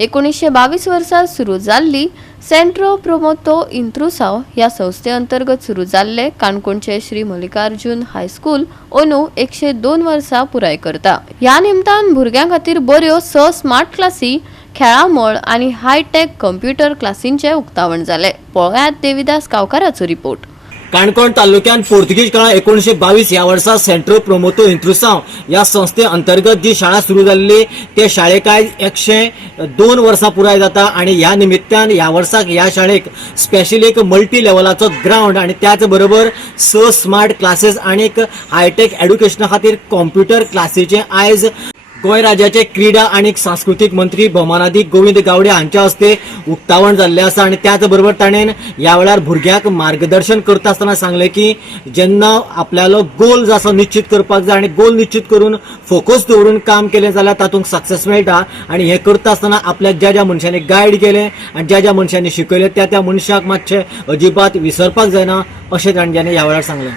1922 वर्सा सुरू जाल्ली सेंट्रो प्रोमोतो इंत्रुसांव ह्या संस्थे अंतर्गत सुरू जाल्ले काणकोणचे श्री मल्लिकार्जुन हायस्कूल अंदू 102 वर्सां पुराय करता। ह्या निमतान भुरग्यां खातीर बऱ्यो 6 स्मार्ट क्लासी, खेळामळ आनी हायटेक कंप्युटर क्लासींचे उक्तावण जाले। पळयात देविदास गांवकाराचो रिपोर्ट। काणकोण तालुक्यात पोर्तुगीज काळात 1922 ह्या वर्सा सेंट्रो प्रोमोतो इंत्रुसांव या संस्थे अंतर्गत जी शाळा सुरू जाल्ली ते शाळेक आयज 102 वर्सां पुराय जाता आणि ह्या निमित्तान ह्या वर्साक ह्या शाळेक स्पेशल एक मल्टी लेवलाचो ग्राउंड आणि त्याच बरोबर 6 स्मार्ट क्लासेस आणि हायटेक एड्युकेशना खातीर कॉम्प्युटर क्लासीचे आयज गोंय राज्याचे क्रीडा आणि सांस्कृतिक मंत्री भौमानादी गोविंद गावडे हांच्या हस्ते उक्तावण जाल्ले आसा आणि त्याच बरोबर ताणेन ह्या वेळार भुरग्यांक मार्गदर्शन करता आसतना सांगले की जेन्ना आपल्यालो गोल जो आसा निश्चित करपाक जाय आणि गोल निश्चित करून फोकस दवरून काम केलें जाल्यार तातूंत सक्सेस मेळटा आणि हे करता आसतना आपल्याक ज्या ज्या मनशांनी गायड केलें आणि ज्या ज्या मनशांनी शिकयलें त्या मनशाक मातशें अजिबात विसरपाक जायना अशें तांच्यांनी ह्या वेळार सांगलें।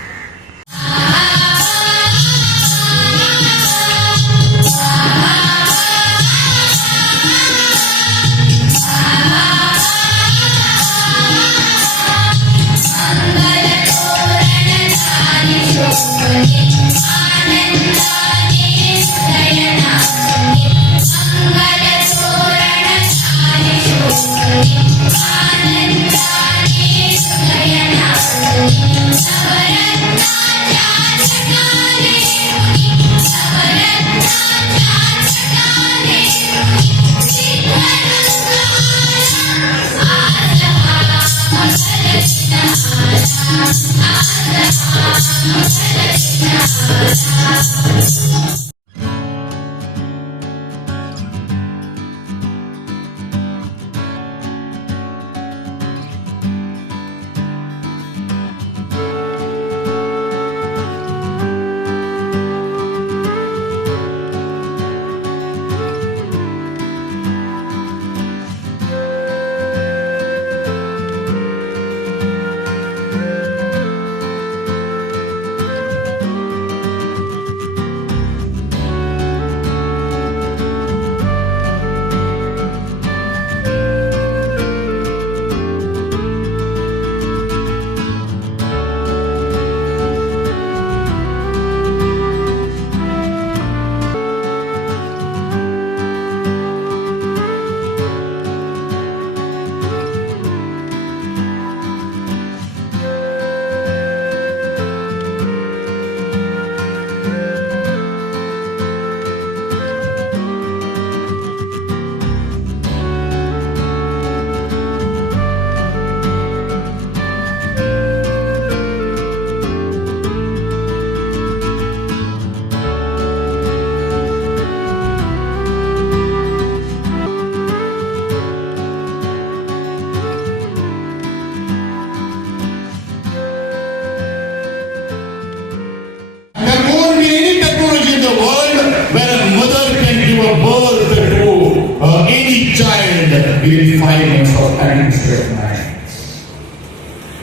Within 5 months of having straight minds.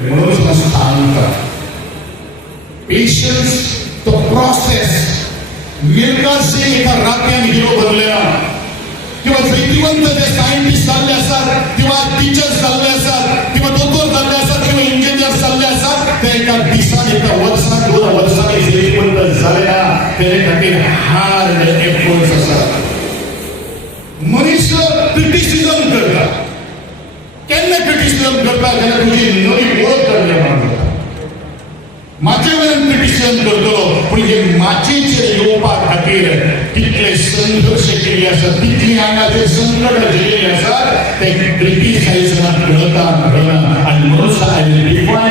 Remove the patience, the process. मिळका से एका रात्यान हिरो बनलेला किंवा जैतिवंत जे सायंटिस्ट झाले असतात किंवा टीचर्स झाले असतात किंवा डॉक्टर झाले असतात किंवा इंजिनियर झाले असतात ते एका दिवसात एका वर्षात 2 वर्षात जैतिवंत झालेला त्याने खातीर हार्ड एफर्ट्स असतात। मनुष्य क्रिटिसिझम करता केन्ना क्रिटिसिझम करता जेन्ना तुजी नवी ओळख करणे मागता माचे वेळेन क्रिटिसिझम करतलो पूण हे माचेचेर येवपा खातीर कितले संघर्ष केले आसात कितली हांगाचे संकट झेलिल्ले आसात ते क्रिटिसायझनाक कळटा आनी म्हणून आयडेंटिफाय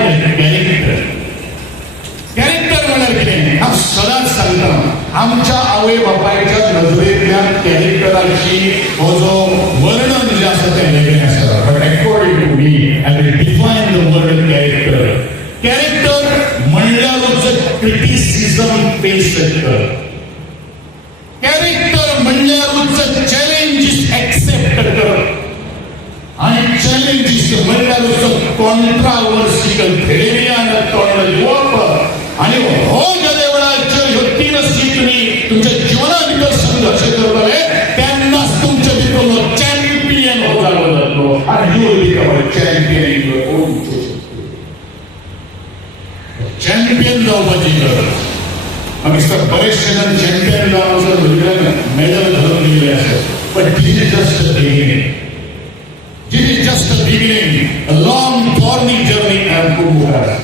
कॅरेक्टर म्हळ्यार कितें हांव सदांच सांगता आमच्या आवय बापायच्या नजरेंतल्यान कॅरेक्टराची हो जो वर्णन जे आसा तें वेगळें आसा but according to me I will define the word character म्हणल्यारूच क्रिटिसिझम फेस करता कॅरेक्टर म्हणल्यारूच चॅलेंजीस एक्सेप्ट करता आणि चॅलेंजीस म्हणल्यारूच कॉन्ट्रावर्सिकल थेरयान तोंड दिवप आणि हो ज्या वेळाचेर ह्यो 3 तुमच्या जीवना भितर संघर्ष करतले तेन्नाच तुमच्या भितर champion become a champion in your own chosen field. Champion जावपाची गरज आमी सर बरेचशे जण चॅम्पियन जावन असो मेडल धरून गेले आसात but this is just the beginning this is just the beginning a long thorny journey end Kumbh Mela.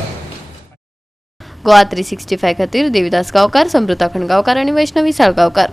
Goa 365 खातीर देविदास गांवकार, समृता खणगांवकार आणि वैष्णवी साळगांवकार.